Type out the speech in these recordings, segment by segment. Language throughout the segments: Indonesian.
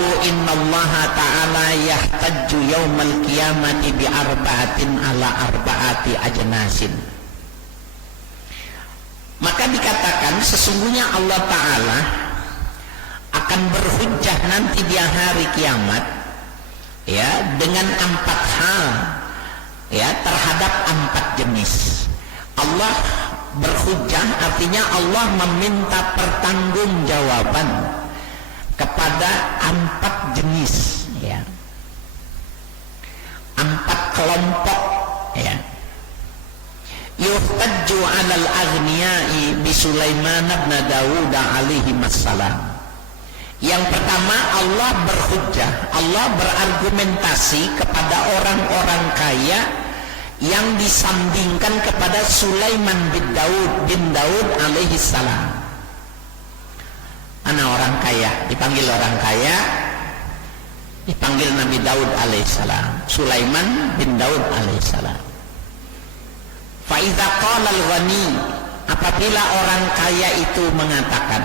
qalu innallaha ta'ala yahtajju yaumal qiyamati bi arba'atin ala arba'ati ajnasin. Maka dikatakan sesungguhnya Allah Ta'ala akan berhujjah nanti di hari kiamat ya dengan 4 hal ya terhadap 4 jenis. Allah berhujjah artinya Allah meminta pertanggungjawaban kepada 4 jenis ya. 4 kelompok ya. Yuhtajju 'alal aghniyai bi Sulaiman bin Daud alaihi wassalam. Yang pertama Allah berhujjah, Allah berargumentasi kepada orang-orang kaya yang disandingkan kepada Sulaiman bin Daud alaihi salam. Ana orang kaya, dipanggil orang kaya, dipanggil Nabi Daud alaihi salam, Sulaiman bin Daud alaihi salam. Fa idza qala al-ghani, apabila orang kaya itu mengatakan,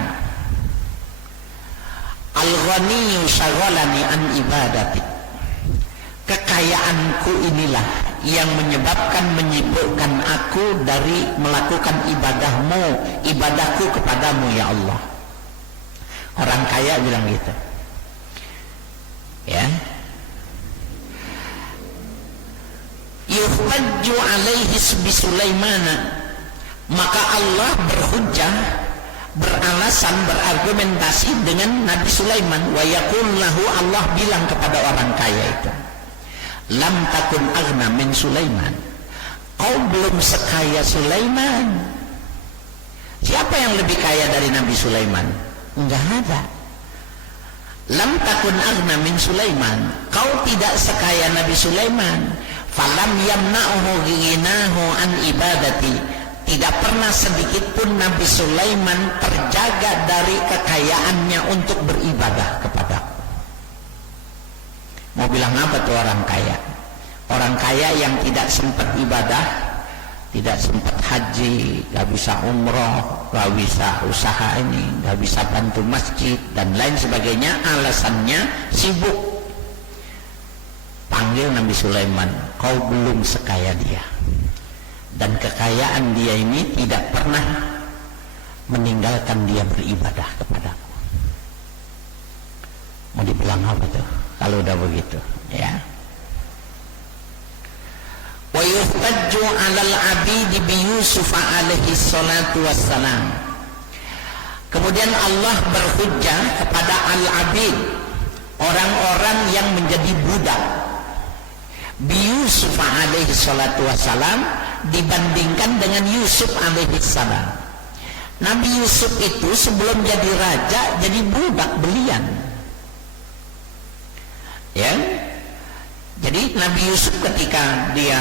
al-ghani syaghalani an ibadati, kekayaanku inilah yang menyibukkan aku dari melakukan ibadahku kepadamu ya Allah. Orang kaya bilang gitu ya. Yuhtajju alaihi bi Sulaimana, maka Allah berhujjah, beralasan, berargumentasi dengan Nabi Sulaiman. Wa yaqul lahu, Allah bilang kepada orang kaya itu, lam takun aghna min Sulaiman, kau belum sekaya Sulaiman. Siapa yang lebih kaya dari Nabi Sulaiman? Enggak ada. Lam takun aghna min Sulaiman, kau tidak sekaya Nabi Sulaiman. Falam yamna'uhu ghinahu an ibadati, tidak pernah sedikit pun Nabi Sulaiman terjaga dari kekayaannya untuk beribadah kepadaku. Mau bilang apa tuh orang kaya? Orang kaya yang tidak sempat ibadah, tidak sempat haji, gak bisa umroh, gak bisa usaha ini, gak bisa bantu masjid dan lain sebagainya, alasannya sibuk. Panggil Nabi Sulaiman, kau belum sekaya dia. Dan kekayaan dia ini tidak pernah meninggalkan dia beribadah kepadaku. Mau dibilang apa tuh kalau udah begitu ya? Wa yuhtajju 'alal 'abidi bi Yusuf alaihi salatu wassalam. Kemudian Allah berhujjah kepada al-'abid, orang-orang yang menjadi budak, bi Yusuf alaihi salatu wassalam, dibandingkan dengan Yusuf alaihi salam. Nabi Yusuf itu sebelum jadi raja jadi budak belian ya. Jadi Nabi Yusuf ketika dia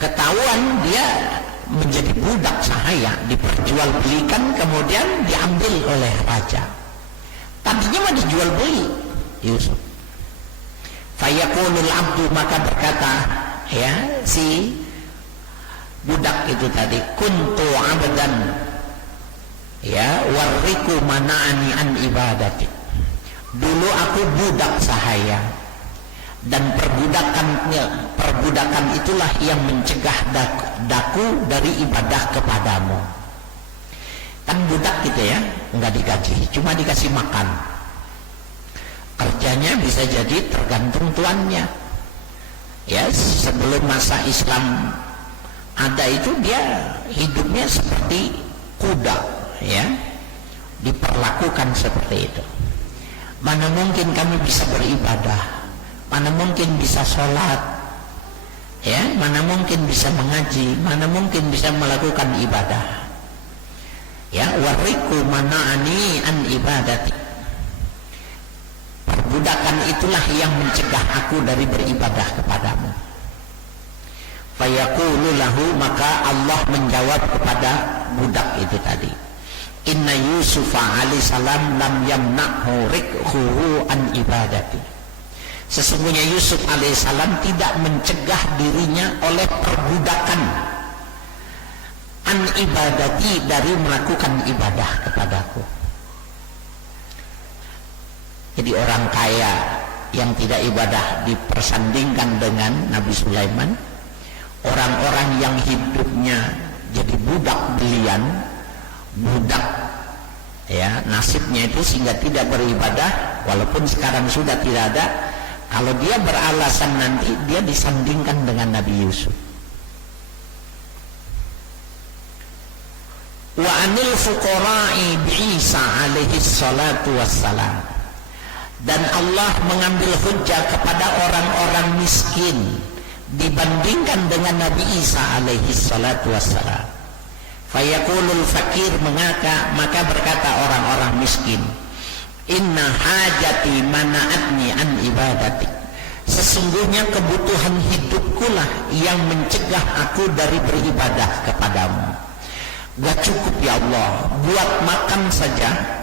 ketahuan dia menjadi budak sahaya, diperjualbelikan, kemudian diambil oleh raja. Tadinya mah dijual beli Yusuf. Fayaqulul abdu, maka berkata ya si budak itu tadi, kuntu abdan ya warriku mana'ani an ibadati, dulu aku budak sahaya dan perbudakan itulah yang mencegah daku dari ibadah kepadamu. Kan budak gitu ya, nggak digaji, cuma dikasih makan. Kerjanya bisa jadi tergantung tuannya ya. Sebelum masa Islam ada itu dia hidupnya seperti kuda ya, diperlakukan seperti itu. Mana mungkin kami bisa beribadah, mana mungkin bisa sholat ya, mana mungkin bisa mengaji, mana mungkin bisa melakukan ibadah ya. Wariku mana'ani an ibadati, perbudakan itulah yang mencegah aku dari beribadah kepadamu. Fayaqulu lahu, maka Allah menjawab kepada budak itu tadi, inna Yusuf alaihi salam lam yamna'hu rikhuhu an ibadati, sesungguhnya Yusuf alaihi salam tidak mencegah dirinya oleh perbudakan an ibadati, dari melakukan ibadah kepadaku. Jadi orang kaya yang tidak ibadah dipersandingkan dengan Nabi Sulaiman. Orang-orang yang hidupnya jadi budak belian, budak ya nasibnya itu sehingga tidak beribadah, walaupun sekarang sudah tidak ada. Kalau dia beralasan nanti dia disandingkan dengan Nabi Yusuf. Wa anil fuqara'i bi Isa alaihi salatu wassalam. Dan Allah mengambil hujjah kepada orang-orang miskin dibandingkan dengan Nabi Isa alaihi salatu wassalam. Fayaqulul fakir, maka berkata orang-orang miskin, inna hajati mana'atni an ibadati. Sesungguhnya kebutuhan hidupkulah yang mencegah aku dari beribadah kepadamu. Gak cukup ya Allah, buat makan saja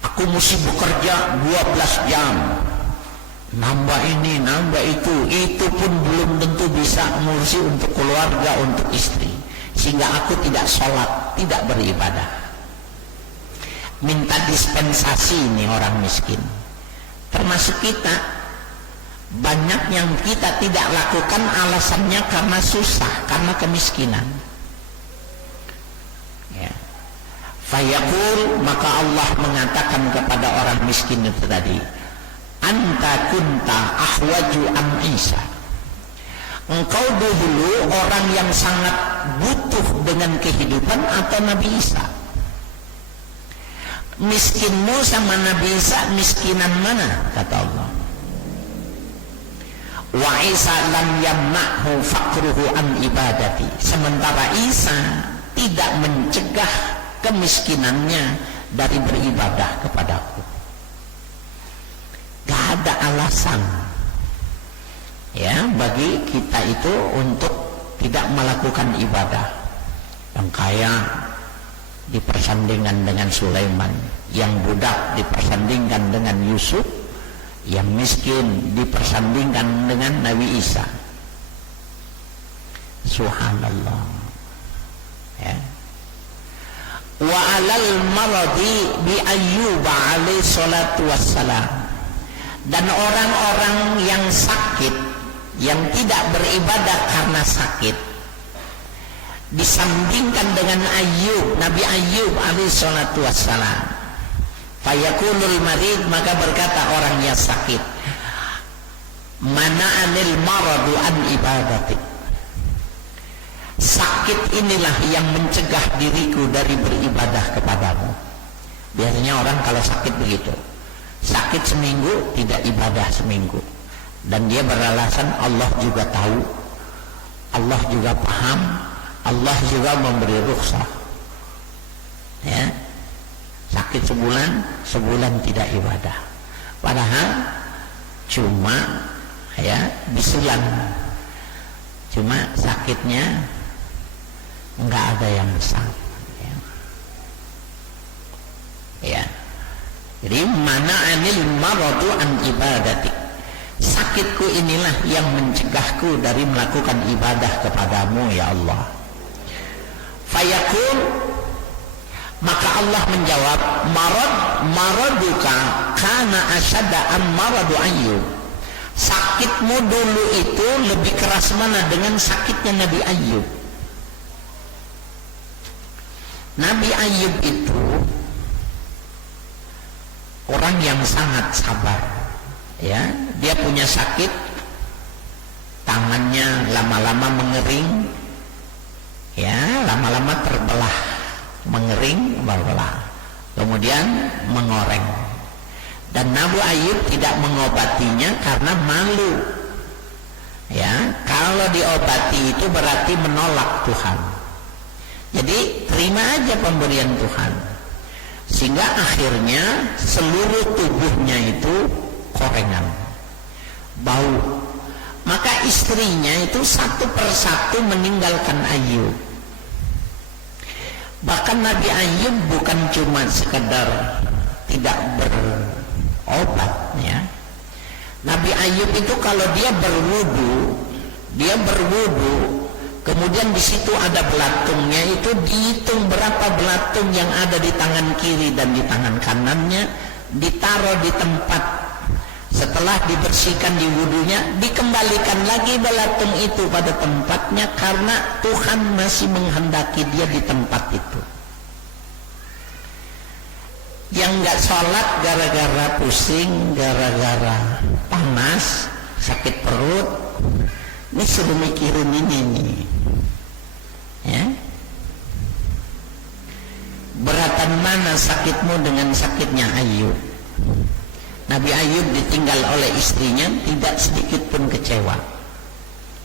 aku mesti bekerja 12 jam, nambah ini nambah itu pun belum tentu bisa ngurusi untuk keluarga, untuk istri, sehingga aku tidak sholat, tidak beribadah. Minta dispensasi ini orang miskin. Termasuk kita, banyak yang kita tidak lakukan alasannya karena susah, karena kemiskinan. Fayaqul, maka Allah mengatakan kepada orang miskin itu tadi, anta kunta ahwaju am Isa. Engkau dahulu orang yang sangat butuh dengan kehidupan atau Nabi Isa? Miskinmu sama Nabi Isa miskinan mana? Kata Allah. Wa Isa lam yamna'hu faqruhu an ibadati. Sementara Isa tidak mencegah kemiskinannya dari beribadah kepadaku. Gak ada alasan ya bagi kita itu untuk tidak melakukan ibadah. Yang kaya dipersandingkan dengan Sulaiman, yang budak dipersandingkan dengan Yusuf, yang miskin dipersandingkan dengan Nabi Isa. Subhanallah ya. Wa alal maradi bi Ayyub alaihi salatu wassalam. Dan orang-orang yang sakit, yang tidak beribadah karena sakit, disandingkan dengan Ayyub, Nabi Ayyub alaihi salatu wassalam. Fayaqulul marid, maka berkata orang yang sakit, mana anil maradu an ibadati. Sakit inilah yang mencegah diriku dari beribadah kepadamu. Biasanya orang kalau sakit begitu, sakit seminggu tidak ibadah seminggu, dan dia beralasan Allah juga tahu, Allah juga paham, Allah juga memberi rukhsah ya. Sakit sebulan tidak ibadah, padahal cuma ya bisulan, cuma sakitnya enggak ada yang besar ya. Jadi mana anil maradu an ibadati. Sakitku inilah yang mencegahku dari melakukan ibadah kepadamu ya Allah. Fayaqul, maka Allah menjawab, maraduka kana asyadda am maradu Ayyub. Sakitmu dulu itu lebih keras mana dengan sakitnya Nabi Ayyub. Nabi Ayyub itu orang yang sangat sabar ya. Dia punya sakit, tangannya lama-lama mengering ya, lama-lama terbelah, mengering, berbelah, kemudian mengoreng. Dan Nabi Ayyub tidak mengobatinya karena malu ya. Kalau diobati itu berarti menolak Tuhan. Jadi terima aja pemberian Tuhan, sehingga akhirnya seluruh tubuhnya itu korengan, bau. Maka istrinya itu satu persatu meninggalkan Ayyub. Bahkan Nabi Ayyub bukan cuma sekedar tidak berobat ya. Nabi Ayyub itu kalau dia berwudu, kemudian di situ ada belatungnya, itu dihitung berapa belatung yang ada di tangan kiri dan di tangan kanannya, ditaruh di tempat, setelah dibersihkan di wudunya, dikembalikan lagi belatung itu pada tempatnya karena Tuhan masih menghendaki dia di tempat itu. Yang nggak sholat gara-gara pusing, gara-gara panas, sakit perut, ini suruh mikirin ini nih, ya. Beratan mana sakitmu dengan sakitnya Ayub? Nabi Ayub ditinggal oleh istrinya, tidak sedikit pun kecewa.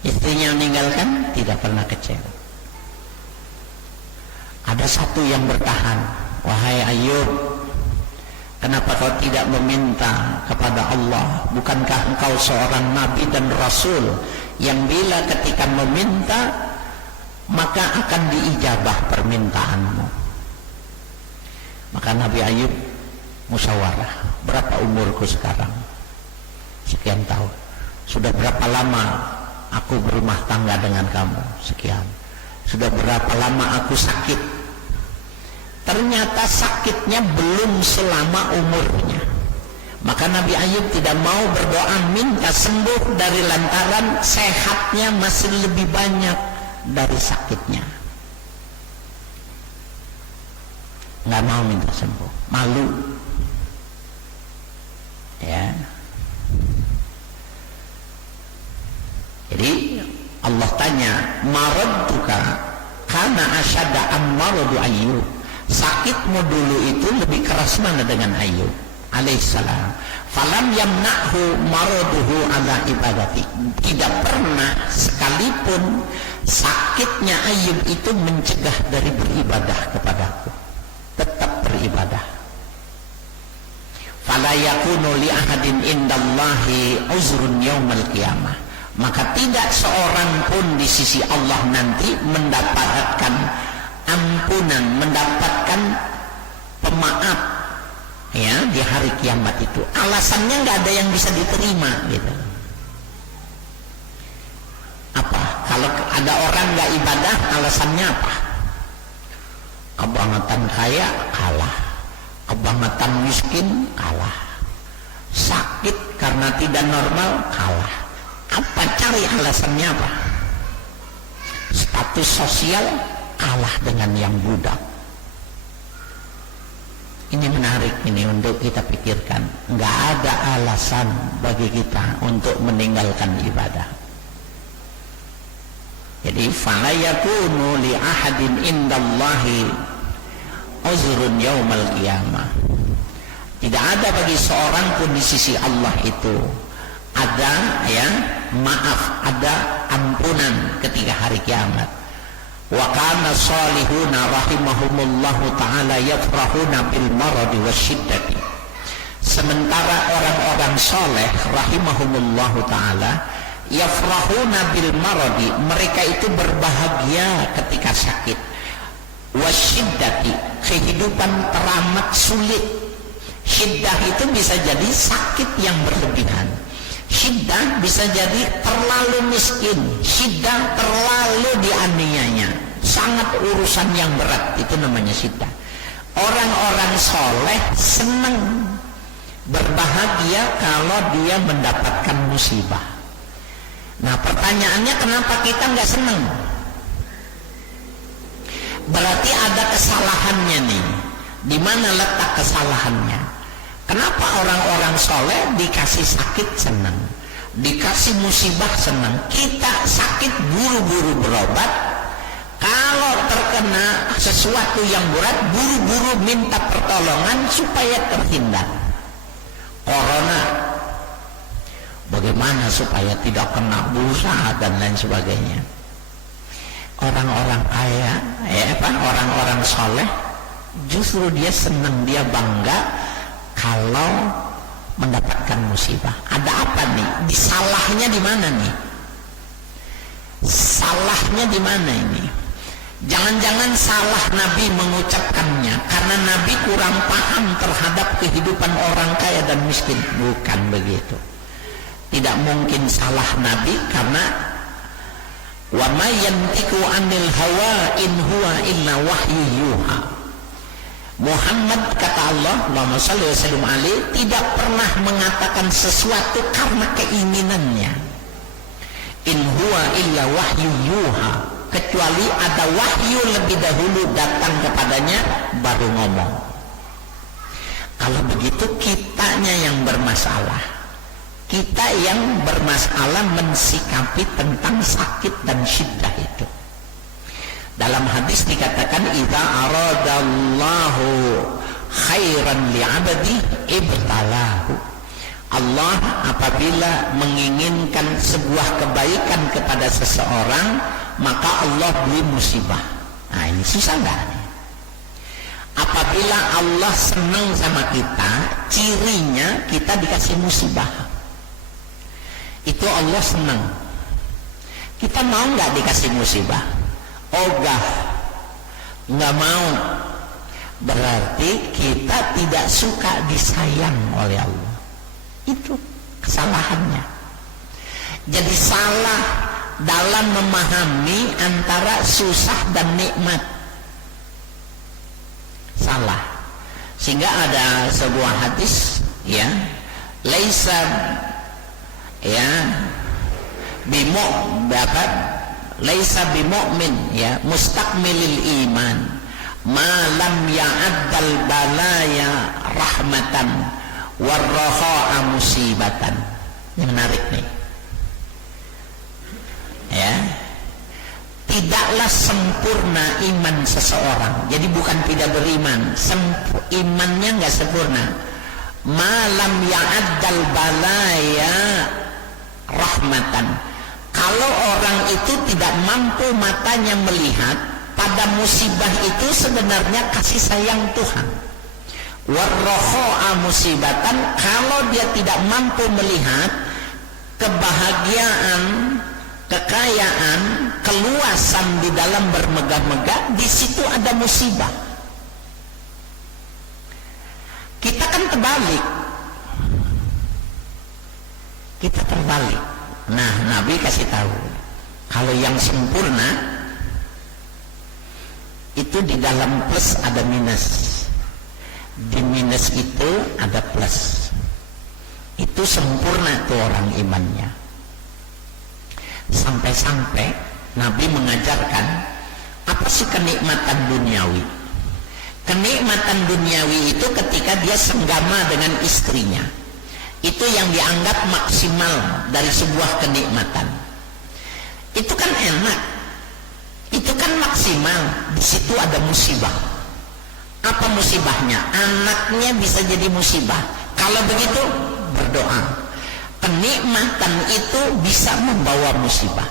Istrinya meninggalkan, tidak pernah kecewa. Ada satu yang bertahan. Wahai Ayub, kenapa kau tidak meminta kepada Allah? Bukankah engkau seorang nabi dan rasul yang bila ketika meminta maka akan diijabah permintaanmu? Maka Nabi Ayub musyawarah, berapa umurku sekarang? Sekian tahun. Sudah berapa lama aku berumah tangga dengan kamu? Sekian. Sudah berapa lama aku sakit? Ternyata sakitnya belum selama umurnya. Maka Nabi Ayub tidak mau berdoa minta sembuh dari lantaran sehatnya masih lebih banyak dari sakitnya. Nggak mau minta sembuh, malu, ya. Jadi Allah tanya, maradtuka kana asyadda am maradu Ayyub. Sakitmu dulu itu lebih keras mana dengan Ayub alaihissalam? Falam yamna'hu maraduhu ala ibadati. Tidak pernah sekalipun sakitnya Ayub itu mencegah dari beribadah kepadaku. Tetap beribadah. Fala yakunu li ahadin indallahi uzrun yaumal qiyamah. Maka tidak seorang pun di sisi Allah nanti mendapatkan ampunan, mendapatkan pemaaf, ya, di hari kiamat itu. Alasannya nggak ada yang bisa diterima, gitu. Apa? Kalau ada orang nggak ibadah, alasannya apa? Kebangetan kaya kalah, kebangetan miskin kalah, sakit karena tidak normal kalah. Apa, cari alasannya apa? Status sosial kalah dengan yang budak. Ini menarik ini untuk kita pikirkan. Nggak ada alasan bagi kita untuk meninggalkan ibadah. Jadi fala yakunu li ahadin indallahi uzrun yaumal qiyamah. Tidak ada bagi seorang pun di sisi Allah itu ada, ya, maaf, ada ampunan ketika hari kiamat. Wa kana salihuna rahimahumullahu ta'ala yafrahuna bil maradi wasyiddati. Sementara orang-orang soleh rahimahumullahu ta'ala yafrahuna bil maradi, mereka itu berbahagia ketika sakit. Wasyiddati, kehidupan teramat sulit. Syiddah itu bisa jadi sakit yang berlebihan. Syiddah bisa jadi terlalu miskin. Syiddah terlalu dianiayanya, sangat urusan yang berat, itu namanya syiddah. Orang-orang soleh senang, berbahagia kalau dia mendapatkan musibah. Nah, pertanyaannya, kenapa kita nggak senang? Berarti ada kesalahannya nih. Di mana letak kesalahannya? Kenapa orang-orang soleh dikasih sakit senang, dikasih musibah senang? Kita sakit buru-buru berobat, kalau terkena sesuatu yang berat buru-buru minta pertolongan supaya terhindar. Corona, bagaimana supaya tidak kena busa dan lain sebagainya. Orang-orang kaya, orang-orang soleh justru dia senang, dia bangga kalau mendapatkan musibah. Ada apa nih? Salahnya di mana nih? Salahnya di mana ini? Jangan-jangan salah Nabi mengucapkannya karena Nabi kurang paham terhadap kehidupan orang kaya dan miskin. Bukan begitu. Tidak mungkin salah Nabi, karena wa may yantiqu 'anil hawa in huwa illa wahyu yuha. Muhammad, kata Allah, Allahumma shalli wa sallim alaihi, tidak pernah mengatakan sesuatu karena keinginannya. In huwa illa wahyu yuha, kecuali ada wahyu lebih dahulu datang kepadanya baru ngomong. Kalau begitu kitanya yang bermasalah. Kita yang bermasalah mensikapi tentang sakit dan syiddah itu. Dalam hadis dikatakan idza aradallahu khairan li'abdi ibtalahu. Allah apabila menginginkan sebuah kebaikan kepada seseorang, maka Allah beri musibah. Nah, ini susah enggak? Apabila Allah senang sama kita, cirinya kita dikasih musibah. Itu Allah senang. Kita mau enggak dikasih musibah? Ogah, nggak mau, berarti kita tidak suka disayang oleh Allah. Itu kesalahannya. Jadi salah dalam memahami antara susah dan nikmat. Salah. Sehingga ada sebuah hadis, ya, laisa, ya, bimo dapat laisa bimu'min, ya, mustaqmilil iman ma lam ya'addal balaya rahmatan warraha'a musibatan. Ini menarik nih, ya. Tidaklah sempurna iman seseorang. Jadi bukan tidak beriman, imannya nggak sempurna. Ma lam ya'addal balaya rahmatan. Kalau orang itu tidak mampu matanya melihat pada musibah itu sebenarnya kasih sayang Tuhan. Warroho'a musibatan, kalau dia tidak mampu melihat kebahagiaan, kekayaan, keluasan di dalam bermegah-megah, di situ ada musibah. Kita kan terbalik. Kita terbalik. Nah, Nabi kasih tahu, kalau yang sempurna itu di dalam plus ada minus, di minus itu ada plus. Itu sempurna tuh orang imannya. Sampai-sampai Nabi mengajarkan apa sih kenikmatan duniawi? Kenikmatan duniawi itu ketika dia senggama dengan istrinya. Itu yang dianggap maksimal dari sebuah kenikmatan. Itu kan enak, itu kan maksimal. Di situ ada musibah. Apa musibahnya? Anaknya bisa jadi musibah. Kalau begitu berdoa. Kenikmatan itu bisa membawa musibah.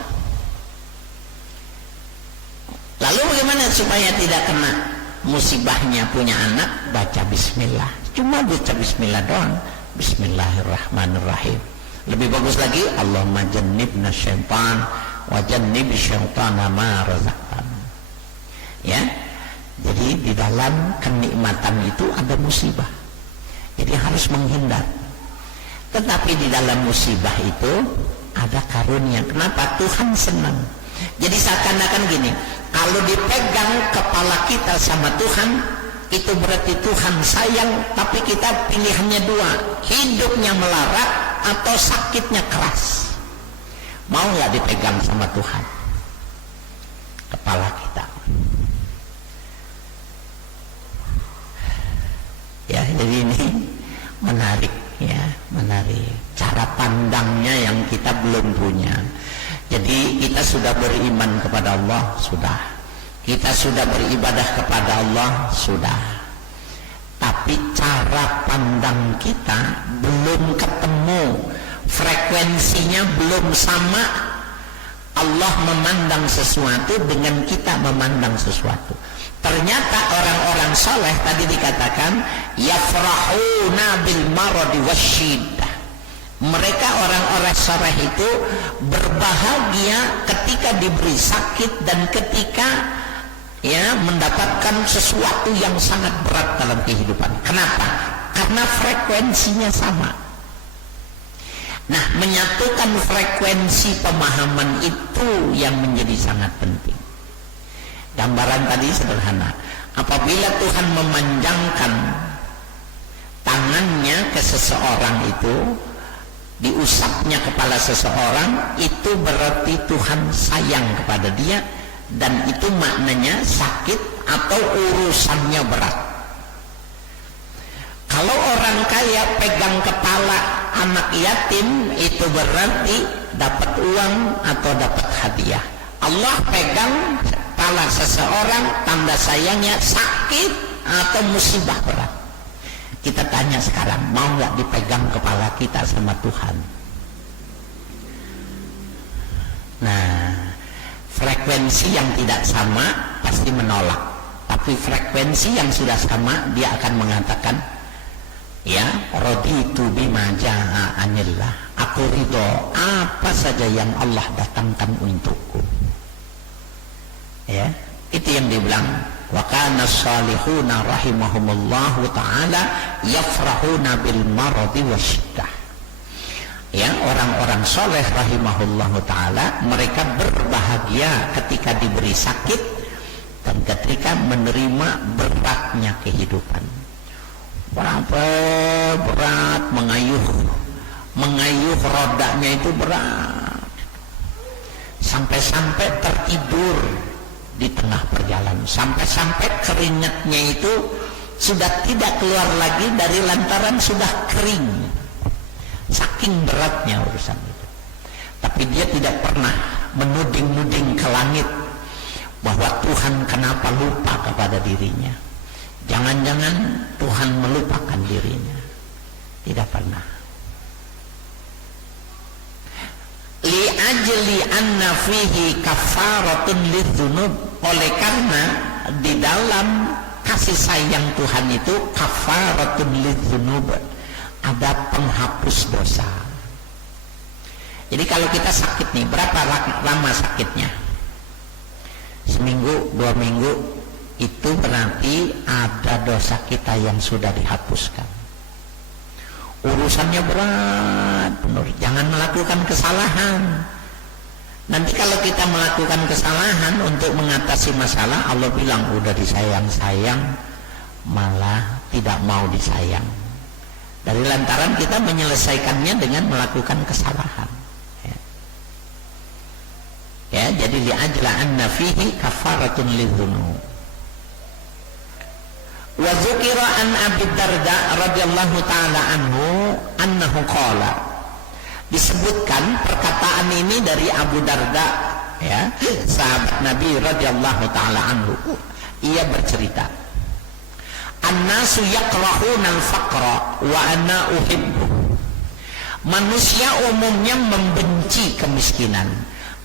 Lalu bagaimana supaya tidak kena musibahnya punya anak? Baca bismillah. Cuma baca bismillah doang. Bismillahirrahmanirrahim. Lebih bagus lagi, Allahumma jannibna syaitan wa jannibi syaitana ma razaqtana. Ya. Jadi di dalam kenikmatan itu ada musibah. Jadi harus menghindar. Tetapi di dalam musibah itu ada karunia. Kenapa? Tuhan senang. Jadi seakan-akan gini, kalau dipegang kepala kita sama Tuhan, itu berarti Tuhan sayang, tapi kita pilihannya dua, hidupnya melarat atau sakitnya keras. Mau nggak dipegang sama Tuhan kepala kita? Ya, jadi ini menarik, ya, menarik. Cara pandangnya yang kita belum punya. Jadi kita sudah beriman kepada Allah, sudah. Kita sudah beribadah kepada Allah, sudah. Tapi cara pandang kita belum ketemu, frekuensinya belum sama. Allah memandang sesuatu dengan kita memandang sesuatu. Ternyata orang-orang soleh tadi dikatakan yafrahuna bil maradi wasyiddah. Mereka orang-orang soleh itu berbahagia ketika diberi sakit dan ketika, ya, mendapatkan sesuatu yang sangat berat dalam kehidupan. Kenapa? Karena frekuensinya sama. Nah, menyatukan frekuensi pemahaman itu yang menjadi sangat penting. Gambaran tadi sederhana. Apabila Tuhan memanjangkan tangannya ke seseorang itu, diusapnya kepala seseorang, itu berarti Tuhan sayang kepada dia, dan itu maknanya sakit atau urusannya berat. Kalau orang kaya pegang kepala anak yatim, itu berarti dapat uang atau dapat hadiah. Allah pegang kepala seseorang, tanda sayangnya sakit atau musibah berat. Kita tanya sekarang, mau nggak dipegang kepala kita sama Tuhan? Nah, frekuensi yang tidak sama pasti menolak, tapi frekuensi yang sudah sama dia akan mengatakan, ya, raditu bima jaa anillah, aku ridho apa saja yang Allah datangkan untukku. Ya, itu yang dibilang, wa kana salihuna rahimahumullahu ta'ala yafrahuna bil maradi wasyiddah. Ya, orang-orang soleh rahimahullahu ta'ala, mereka berbahagia ketika diberi sakit dan ketika menerima beratnya kehidupan. Berat mengayuh rodanya itu berat, sampai-sampai tertidur di tengah perjalanan, sampai-sampai keringatnya itu sudah tidak keluar lagi dari lantaran sudah kering, saking beratnya urusan itu. Tapi dia tidak pernah menuding-nuding ke langit bahwa Tuhan kenapa lupa kepada dirinya. Jangan-jangan Tuhan melupakan dirinya. Tidak pernah. Li ajli anna fihi kafaratun lidzunub, oleh karena di dalam kasih sayang Tuhan itu kafaratun lidzunub, ada penghapus dosa. Jadi kalau kita sakit nih, berapa lama sakitnya? Seminggu, 2 minggu, itu berarti ada dosa kita yang sudah dihapuskan. Urusannya berat, benar. Jangan melakukan kesalahan. Nanti kalau kita melakukan kesalahan untuk mengatasi masalah, Allah bilang udah disayang-sayang, malah tidak mau disayang. Dari lantaran kita menyelesaikannya dengan melakukan kesalahan. Ya, jadi li'ajla anna fihi kafaratun lidzunub. Wa dzukira an Abi Darda radhiyallahu taala anhu annahu qala, disebutkan perkataan ini dari Abu Darda, ya, sahabat Nabi radhiyallahu taala anhu. Ia bercerita, annasu yakrahuna al-faqra wa ana uhibbu, manusia umumnya membenci kemiskinan,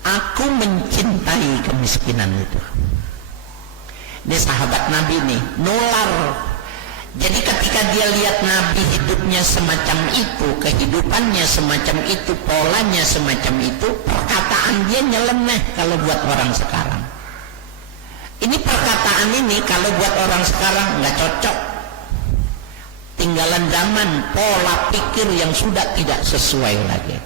aku mencintai kemiskinan itu. Ini sahabat Nabi nih, nular. Jadi ketika dia lihat Nabi hidupnya semacam itu, kehidupannya semacam itu, polanya semacam itu, perkataan dia nyeleneh kalau buat orang sekarang. Ini perkataan ini kalau buat orang sekarang nggak cocok. Tinggalan zaman, pola pikir yang sudah tidak sesuai lagi.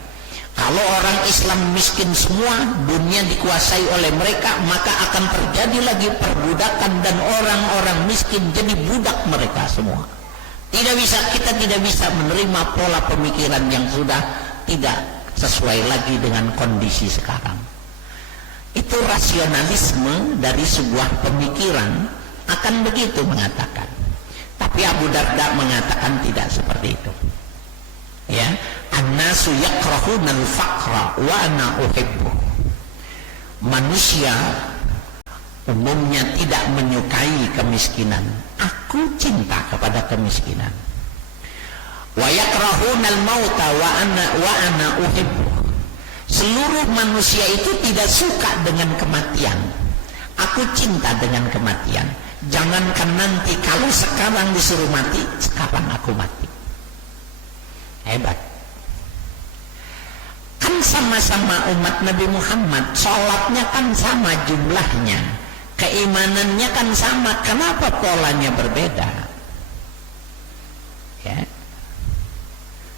Kalau orang Islam miskin semua, dunia dikuasai oleh mereka, maka akan terjadi lagi perbudakan dan orang-orang miskin jadi budak mereka semua. Kita tidak bisa menerima pola pemikiran yang sudah tidak sesuai lagi dengan kondisi sekarang. Itu rasionalisme dari sebuah pemikiran akan begitu mengatakan. Tapi Abu Darda mengatakan tidak seperti itu. Ya, annasu yakrahuna al-faqra wa ana uhibbu. Manusia umumnya tidak menyukai kemiskinan, aku cinta kepada kemiskinan. Wa yakrahuna al-mauta wa ana uhibbu. Seluruh manusia itu tidak suka dengan kematian, aku cinta dengan kematian. Jangankan nanti, kalau sekarang disuruh mati, sekarang aku mati. Hebat. Kan sama-sama umat Nabi Muhammad, sholatnya kan sama jumlahnya, keimanannya kan sama, kenapa polanya berbeda? Ya,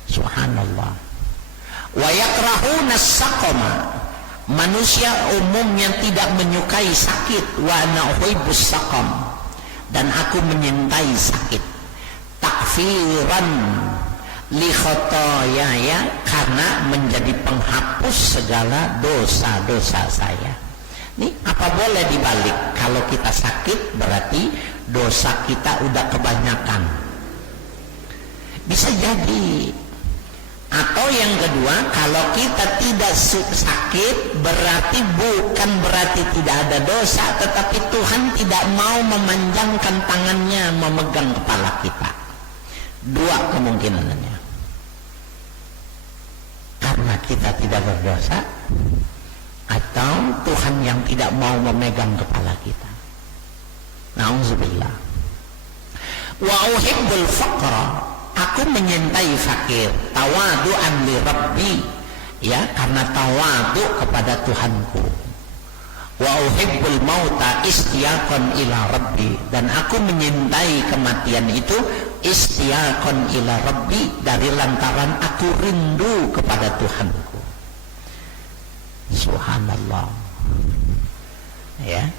subhanallah. Wa yakrahuna as-saqama, manusia umumnya tidak menyukai sakit. Wa ana uhibbus saqam, dan aku menyintai sakit. Takfiran li khotoyaya, karena menjadi penghapus segala dosa-dosa saya. Ini apa boleh dibalik? Kalau kita sakit berarti dosa kita udah kebanyakan. Bisa jadi. Atau yang kedua, kalau kita tidak sakit berarti bukan berarti tidak ada dosa, tetapi Tuhan tidak mau memanjangkan tangannya memegang kepala kita. Dua kemungkinannya. Karena kita tidak berdosa, atau Tuhan yang tidak mau memegang kepala kita. Na'udzubillah. Wa uhibbul faqra, aku menyintai fakir, tawadu'an li rabbi, ya, karena tawadu kepada Tuhanku. Wa uhibbul mauta istiyaqan ila rabbi, dan aku menyintai kematian itu istiyaqan ila rabbi, dari lantaran aku rindu kepada Tuhanku. Subhanallah. Ya.